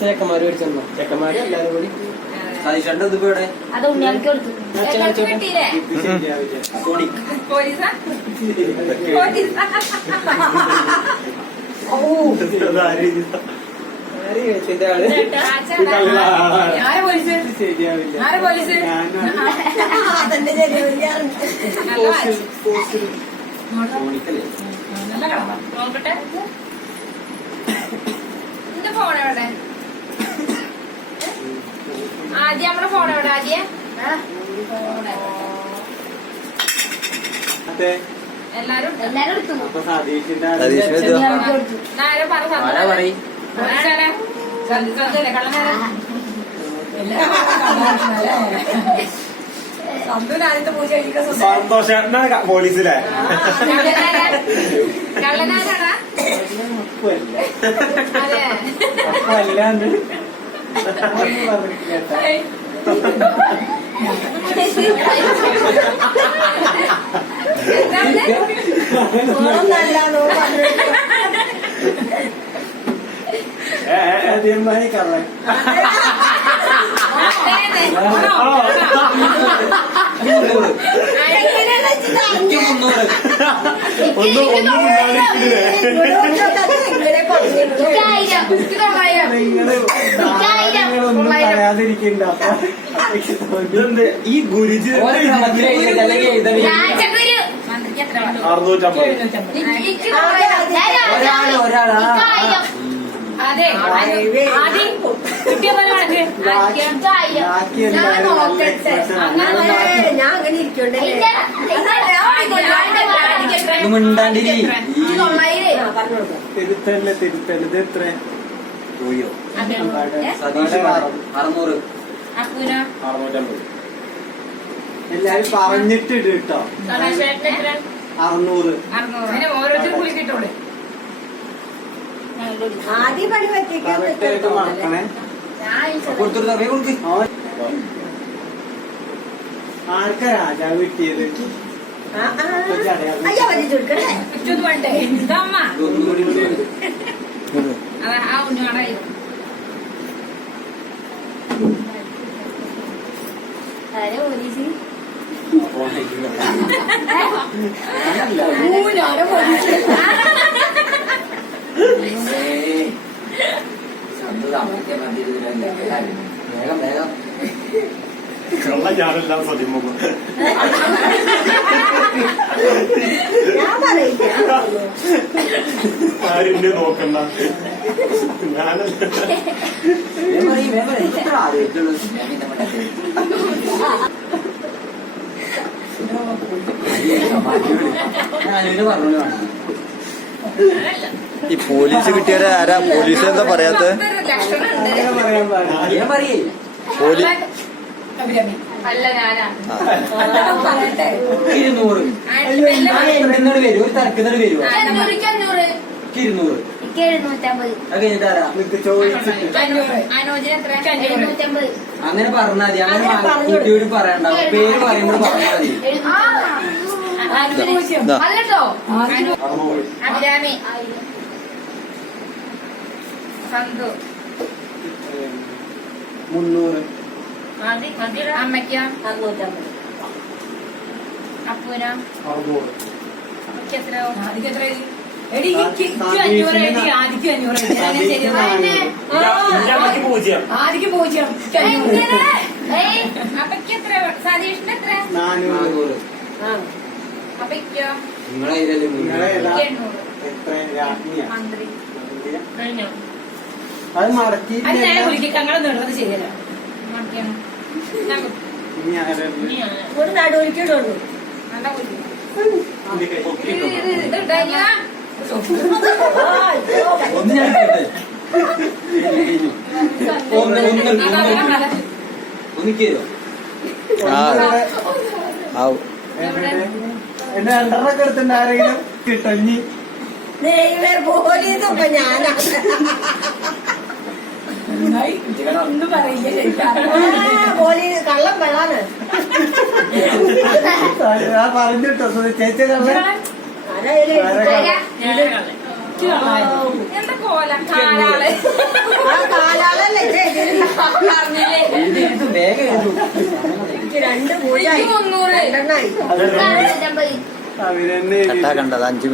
ചെക്കന്മാര് മേടിച്ചോ ചെക്കന്മാര് എല്ലാരും കൂടി സതീഷന്റെ ഇത് ഇവിടെ അത് ഉണ്ണിയാൾക്ക് കൊടുത്തു. നോക്കട്ടെ എന്റെ ഫോൺ എവിടെ? ആദ്യം നമ്മുടെ ഫോൺ എവിടെ? ആദ്യം എല്ലാരും എല്ലാരും എടുത്തു. സന്തോഷേട്ടനാ പോലീസിലെ കള്ളനാരാടാ? അല്ലാണ്ട് പറയാതിരിക്കണ്ട ഈ ഗുരുജി 650 ഒരാളാ അതെ കിട്ടിയ പോലെ ഞാൻ അങ്ങനെ ഇരിക്കണ്ടേ? മിണ്ടാണ്ടിരി തിരുത്തല്ലേ തിരുത്തല് ഇത് എത്ര പോയോ? സതീഷ് 600 650 എല്ലാരും പറഞ്ഞിട്ട് കേട്ടോ 600 ഓരോരുത്തർ കുളിക്കിട്ടോളെ. ആദ്യം പണി കറക്റ്റായിട്ട് മറക്കണേ കൊടുത്തൊരു തവയെ കൊടുക്ക്. ആർക്കാ രാജാവ് കിട്ടിയത്? അയ്യോ വലിച്ചു കൊടുക്കണേ. ചുറ്റും വേണ്ടേ? ഇതമ്മ അതാ ആ ഉണ്ണാടായി അതെ പോലീസ് വേഗം വേഗം ഞാനെല്ലാം സതിമോ ഞാൻ പറയില്ല. ആരിന്റെ നോക്കണ്ട ഞാനല്ല പറഞ്ഞു. ഈ പോലീസ് കിട്ടിയാല് ആരാ? പോലീസ് എന്താ പറയാത്ത? അല്ല ഞാനാ 200 വരും. ഒരു തരക്കുന്നൊരു വരുമോ? 200 200 അത് കഴിഞ്ഞിട്ട് ആരാ ചോദിച്ചിട്ട് അങ്ങനെ പറഞ്ഞാൽ മതി. അങ്ങനെ കുട്ടിയോട് പറയണ്ടാവും. പേര് പറയുമ്പോൾ പറഞ്ഞാൽ മതി. അല്ലട്ടോ അഭിരാമി സന്തു 300 അമ്മയ്ക്ക് 650 അപ്പൂന 600 അമ്മയ്ക്ക് എത്ര? ആദിക്ക് 0 അപ്പയ്ക്ക് എത്ര? സതീഷിന് എത്ര? 400 അപ്പയ്ക്കോ? നിങ്ങളെ ഇതിലല്ലേ 800 മന്ത്രി കഴിഞ്ഞോ? അത് മടക്കി ശരിയല്ല മടക്കിയാണ് ഒരു നടുവിലേക്കിടുള്ളൂ. നല്ല കുട്ടി ഒന്ന് ഞാൻ ഒന്നിക്കോ എന്നെ 200 എടുത്തിട്ട് ആരെങ്കിലും കിട്ടഞ്ഞി പോലീസൊക്കെ ഞാനാ ഒന്നും പറയില്ല. പോലീസ് കള്ളം വെള്ളാണ് പറഞ്ഞിട്ടോ ചേച്ചി കള്ളൻ കുറച്ച് കാണാമായിരുന്നു. എന്താ കോലം കാലാള് ആ കാലാളല്ലേ പറഞ്ഞില്ലേ എഴുതി എഴുതും വേഗം എഴുതും എനിക്ക് 2 പൂജ 300 രണ്ടെണ്ണായി കട്ടാക്കണ്ടത് 5